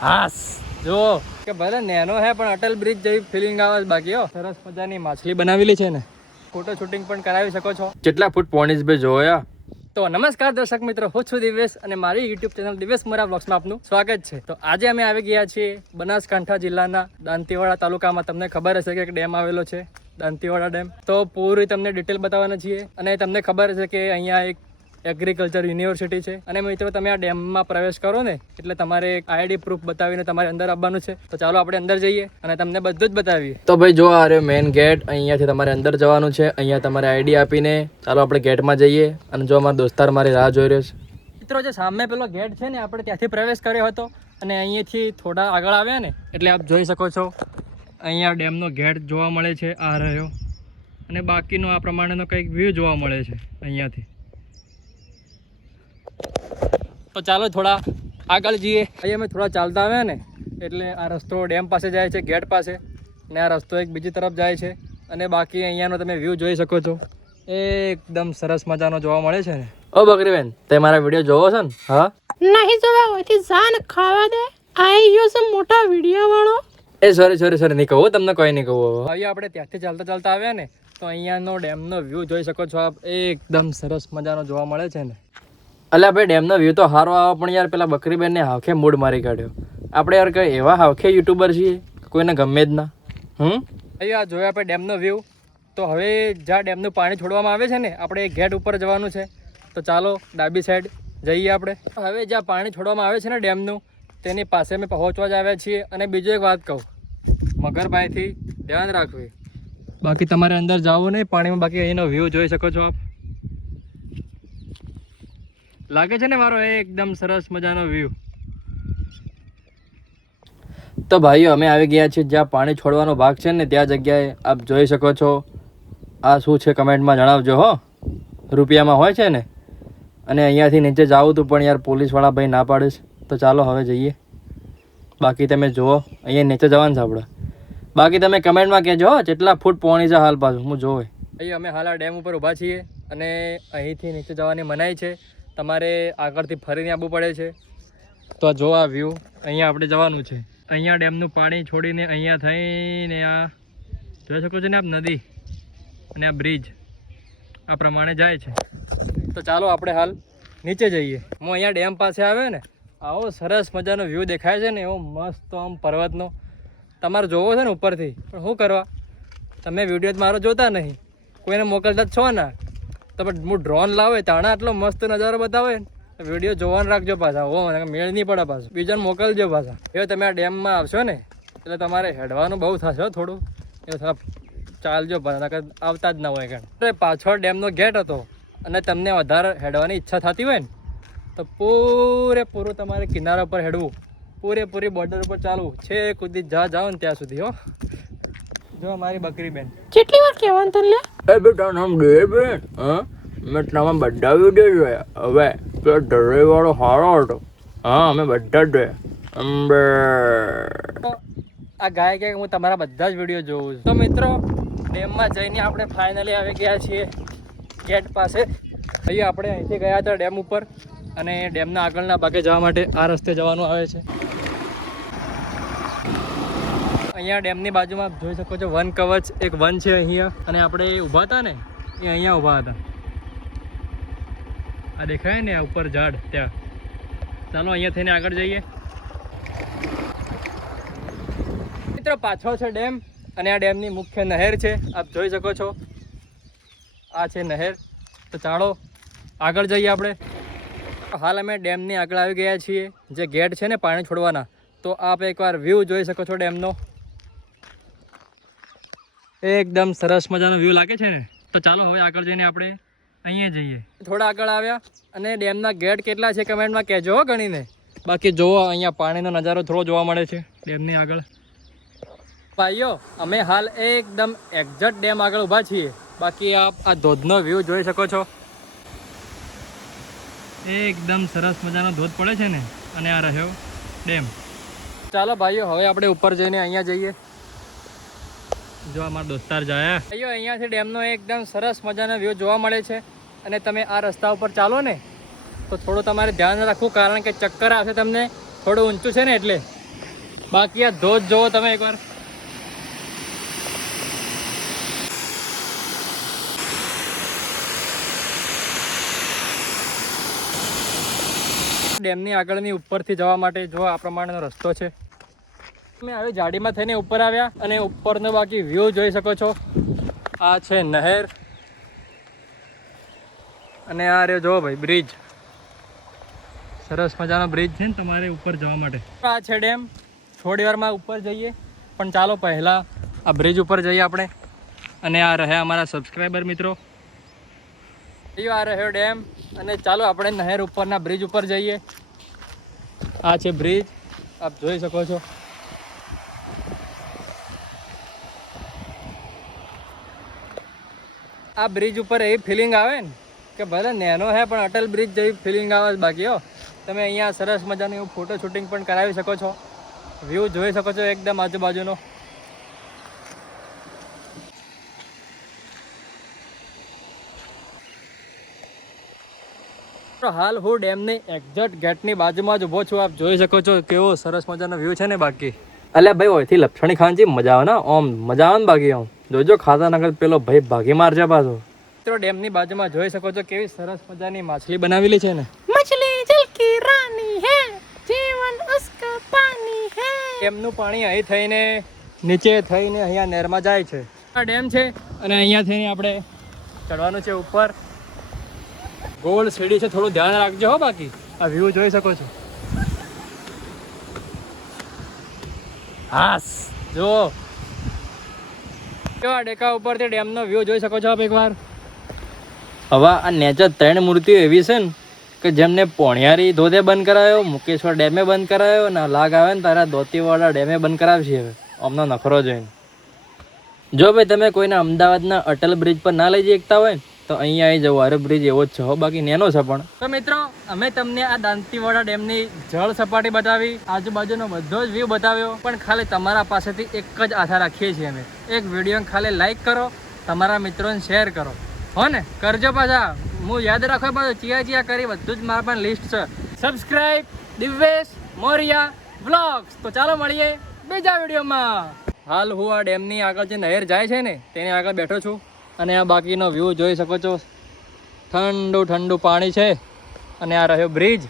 હાસ જો કે ભલે નેનો હે પણ અટલ બ્રિજ જેવી ફિલિંગ આવે બાકી હો. સરસ મજાની માછલી બનાવેલી છે ને. ફોટો શૂટિંગ પણ કરાવી શકો છો. કેટલા ફૂટ પોણીસ બે જોયા તો નમસ્કાર દર્શક મિત્રો હું છું દિવેશ અને મારી યુટ્યુબ ચેનલ દિવેશ મોરા બ્લોગ્સમાં આપનું સ્વાગત છે. તો આજે અમે આવી ગયા છીએ બનાસકાંઠા જિલ્લાના દાંતીવાડા તાલુકામાં. તમને ખબર હશે કે એક ડેમ આવેલો છે દાંતીવાડા ડેમ તો પૂરી તમને ડિટેલ બતાવવાના છીએ અને તમને ખબર હશે કે અહીંયા એક એગ્રીકલ્ચર યુનિવર્સિટી છે. અને મિત્રો, તમે આ ડેમમાં પ્રવેશ કરો ને, એટલે તમારે એક આઈડી પ્રૂફ બતાવીને તમારે અંદર આવવાનું છે. તો ચાલો આપણે અંદર જઈએ અને તમને બધું જ બતાવીએ. તો ભાઈ, જો આ રહ્યો મેઇન ગેટ અહીંયાથી તમારે અંદર જવાનું છે. અહીંયા તમારે આઈડી આપીને, ચાલો આપણે ગેટમાં જઈએ. અને જો અમારો દોસ્તાર મારી રાહ જોઈ રહ્યો છે. મિત્રો, જે સામે પેલો ગેટ છે ને, આપણે ત્યાંથી પ્રવેશ કર્યો હતો. અને અહીંયાથી થોડા આગળ આવ્યા ને, એટલે આપ જોઈ શકો છો, અહીંયા ડેમનો ગેટ જોવા મળે છે, આ રહ્યો. અને બાકીનો આ પ્રમાણેનો કંઈક વ્યૂ જોવા મળે છે, અહીંયાથી. તો ચાલો થોડા આગળ જઈએ. અહીંયા અમે થોડા ચાલતા આવ્યા ને એટલે આ રસ્તો ડેમ પાસે જાય છે ગેટ પાસે અને આ રસ્તો એક બીજી તરફ જાય છે અને બાકી અહીંયાનો તમે વ્યૂ જોઈ શકો છો. એકદમ સરસ મજાનો જોવા મળે છે ને. ઓ બકરીબેન તે મારા વીડિયો જોવો છે ને? હા? નહીં જોવા હોયથી જાન ખાવા દે. આઈ ગયો છે મોટા વીડિયો વાળો. એ સોરી સોરી સોરી નહીં કહું તમને કોઈ નહીં કહું હવે આપણે ત્યાંથી ચાલતા ચાલતા આવ્યા ને તો અહીંયાનો ડેમનો વ્યૂ જોઈ શકો છો આપ. એકદમ સરસ મજાનો જોવા મળે છે ને. અલ્યા ભાઈ, ડેમનો વ્યૂ તો સારો આવે, પણ યાર પેલા બકરીબેનને હાવખે મૂડ મારી કાઢ્યો. આપણે યાર કઈ એવા હાવખે યુટ્યુબર છીએ, કોઈને ગમે જ ના. હમ? અહીંયા જોયા આપણે ડેમનો વ્યૂ તો હવે જ્યાં ડેમનું પાણી છોડવામાં આવે છે ને, આપણે ગેટ ઉપર જવાનું છે. તો ચાલો, ડાબી સાઈડ જઈએ આપણે. હવે જ્યાં પાણી છોડવામાં આવે છે ને ડેમનું, તેની પાસે અમે પહોંચવા જ આવ્યા છીએ. અને બીજું એક વાત કહું, મગરભાઈથી ધ્યાન રાખવી. બાકી તમારે અંદર જાવું નહીં, પાણીમાં બાકી અહીંનો વ્યૂ જોઈ શકો છો આપ. લાગે છે ને મારો એકદમ સરસ મજાનો વ્યૂ તો ભાઈઓ, અમે આવી ગયા છીએ જ્યાં પાણી છોડવાનો ભાગ છે ને ત્યાં જગ્યાએ આપ જોઈ શકો છો. આ શું છે કમેન્ટમાં જણાવજો, હો. રૂપિયામાં હોય છે ને? અને અહીંયાથી નીચે જાવું તું પણ યાર પોલીસવાળા ભાઈ ના પાડે છે. તો ચાલો હવે જઈએ. બાકી તમે જુઓ, અહીંયા નીચે જવાનું છે આપણે બાકી તમે કમેન્ટમાં કહેજો, હો કેટલા ફૂટ પોણી છે હાલ પાછું, હું જોવે અહીં અમે હાલ આ ડેમ ઉપર ઊભા છીએ અને અહીંથી નીચે જવાની મનાઈ છે. તમારે આગળથી ફરીને આવવું પડે છે. તો આ જો આ વ્યૂ અહીંયા આપણે જવાનું છે. અહીંયા ડેમનું પાણી છોડીને અહીંયા થઈને આ જોઈ શકો છો ને આપ નદી અને આ બ્રિજ આ પ્રમાણે જાય છે. તો ચાલો આપણે હાલ નીચે જઈએ. હું અહીંયા ડેમ પાસે આવ્યો ને, આવો સરસ મજાનો વ્યૂ દેખાય છે ને, એવો મસ્ત આમ પર્વતનો. તમારે જોવો છે ને ઉપરથી, પણ શું કરવા? તમે વીડિયો મારો જોતા નહીં. કોઈને મોકલતા જ છો ના? તમે હું ડ્રોન લાવે, તાણા આટલો મસ્ત નજારો બતાવે ને વીડિયો જોવાનું રાખજો પાછા. હો મેળ નહીં પડે પાછું. બીજાને મોકલજો પાછા. એ તમે આ ડેમમાં આવશો ને, એટલે તમારે હેડવાનું બહુ થશે થોડું. એ થોડા ચાલજો પાછા આવતા જ ના હોય કારણ પાછળ ડેમનો ગેટ હતો, અને તમને વધારે હેડવાની ઈચ્છા થતી હોય ને, તો પૂરેપૂરું તમારે કિનારા પર હેડવું. પૂરેપૂરી બોર્ડર ઉપર ચાલવું. છે કુદી જા, જાઓ ને ત્યાં સુધી, હો. જો મારી બકરી બેન. કેટલી વાર કહેવાનું તને લે એ બેટા નામ દે બેન હા? મેં તમારા બધા વીડિયો જોયા હવે પેલો ડરેવાળો સારો હતો. હા અમે બધા જ જોયા અંબે. તો આ ગાય કે હું તમારા બધા જ વીડિયો જોઉં છું. તો મિત્રો ડેમમાં જઈને આપણે ફાઇનલી આવી ગયા છીએ ગેટ પાસે. અહીંયા આપણે અહીંથી ગયા હતા ડેમ ઉપર અને ડેમના આગળના ભાગે જવા માટે આ રસ્તે જવાનું આવે છે. અહીંયા ડેમની બાજુમાં જોઈ શકો છો, વન કવચ, એક વન છે અહીંયા. અને આપણે ઊભા હતા ને, એ અહીંયા ઊભા હતા. આ દેખાય ને ઉપર ઝાડ, ત્યાં. ચાલો અહીંયા થઈને આગળ જઈએ. મિત્રો, પાછળ છે ડેમ અને આ ડેમની મુખ્ય નહેર છે. આપ જોઈ શકો છો. આ છે નહેર. તો ચાલો, આગળ જઈએ આપણે. હાલ અમે ડેમની આગળ આવી ગયા છીએ. જે ગેટ છે ને, પાણી છોડવાના. તો આપ એકવાર વ્યૂ જોઈ શકો છો ડેમનો. એકદમ સરસ મજાનો વ્યૂ લાગે છે ને? તો ચાલો હવે આગળ જઈને આપણે અહીંયા જઈએ. થોડા આગળ આવ્યા અને ડેમના ગેટ કેટલા છે કમેન્ટમાં કહેજો ગણીને. બાકી જોવો અહીંયા પાણીનો નજારો થોડો જોવા મળે છે ડેમની આગળ. ભાઈઓ, અમે હાલ એકદમ એક્ઝેક્ટ ડેમ આગળ ઊભા છીએ. બાકી આપ આ ધોધનો વ્યૂ જોઈ શકો છો. એકદમ સરસ મજાનો ધોધ પડે છે ને? અને આ રહ્યો ડેમ. ચાલો ભાઈઓ, હવે આપણે ઉપર જઈને અહીંયા જઈએ. જો અમારા દોસ્તાર જાય. ભાઈઓ, અહીંયાથી ડેમનો એકદમ સરસ મજાનો વ્યૂ જોવા મળે છે અને તમે આ રસ્તા ઉપર ચાલો ને, તો થોડું તમારે ધ્યાન રાખવું, કારણ કે ચક્કર આવશે તમને થોડું ઊંચું છે ને એટલે. બાકી આ ધોધ જોવો તમે એકવાર. ડેમની આગળની ઉપરથી જવા માટે જો આ પ્રમાણેનો રસ્તો છે. અમે હવે જાડીમાં થઈને ઉપર આવ્યા અને ઉપરનો બાકી વ્યૂ જોઈ શકો છો. આ છે નહેર. અને આ રહ્યો જો ભાઈ બ્રિજ સરસ મજાનો બ્રિજ છે ને તમારે ઉપર જવા માટે. આ છે ડેમ. થોડી વારમાં ઉપર જઈએ. પણ ચાલો પહેલાં આ બ્રિજ ઉપર જઈએ આપણે. અને આ રહ્યા અમારા સબસ્ક્રાઈબર મિત્રો. આ રહ્યો ડેમ. અને ચાલો આપણે નહેર ઉપરના બ્રિજ ઉપર જઈએ. આ છે બ્રિજ આપ જોઈ શકો છો. આ બ્રિજ ઉપર એવી ફિલિંગ આવે ને કે ભલે નેનો હે, પણ અટલ બ્રિજ જેવી ફિલિંગ આવે બાકી, હો. તમે અહીંયા સરસ મજાનું એવું ફોટો શૂટિંગ પણ કરાવી શકો છો. વ્યૂ જોઈ શકો છો એકદમ આજુબાજુનો. હાલ હું ડેમની એક્ઝેક્ટ ગેટની બાજુમાં જ ઊભો છું. આપ જોઈ શકો છો કેવો સરસ મજાનો વ્યૂ છે ને બાકી. અલ્યા ભાઈ, ઓયથી લપસણી ખાવાની મજા આવે ને? ઓમ, મજા આવે ને બાકી આમ જોજો ખાધા નગર પેલો ભાઈ ભાગી મારજે પાછો. મિત્રો ડેમની બાજુમાં જોઈ શકો છો કેવી સરસ મજાની માછલી બનાવેલી છે ને. માછલી જલકી રાની હે જીવન ઉસકા પાણી હે. ડેમનું પાણી અહીં થઈને નીચે થઈને અહીંયા નહેરમાં જાય છે. આ ડેમ છે અને અહીંયા થઈને આપણે ચડવાનું છે ઉપર. ગોળ સીડી છે થોડું ધ્યાન રાખજો હો બાકી. આ વ્યૂ જોઈ શકો છો. હાસ જો કેવા ડેકા ઉપરથી ડેમનો વ્યૂ જોઈ શકો છો આપ એકવાર? હવે આ નેચર ત્રણ મૂર્તિઓ એવી છે ને કે જેમને પોણિયારી ધોધે બંધ કરાયો, મુકેશ્વર ડેમે બંધ કરાયો ને લાગ આવે ને તારા ધોતીવાળા ડેમે બંધ કરાવશે હવે અમનો નખરો જોઈને. જો ભાઈ તમે કોઈને અમદાવાદના અટલ બ્રિજ પર ના લઈ જઈ શકતા હોય ને તો અહીંયા આવી જવું અરે બ્રિજ એવો જ છે. બાકી નેનો છે પણ. તો મિત્રો, અમે તમને આ દાંતીવાડા ડેમની જળ સપાટી બતાવી. આજુબાજુનો બધો જ વ્યૂ બતાવ્યો. પણ ખાલી તમારા પાસેથી એક જ આશા રાખીએ છીએ અમે. એક વીડિયો ખાલી લાઈક કરો, તમારા મિત્રોને શેર કરો. હો ને? કરજો પાછા. હું યાદ રાખો પાછું, ચિયા ચિયા કરી બધું જ મારા પણ લિસ્ટ છે. સબસ્ક્રાઈબ દિવ્યેશ મોરિયા બ્લોગ્સ તો ચાલો મળીએ બીજા વિડીયોમાં હાલ હું આ ડેમની આગળ જે નહેર જાય છે ને, તેની આગળ બેઠો છું. અને આ બાકીનો વ્યૂ જોઈ શકો છો. ઠંડુ ઠંડુ પાણી છે અને આ રહ્યો બ્રિજ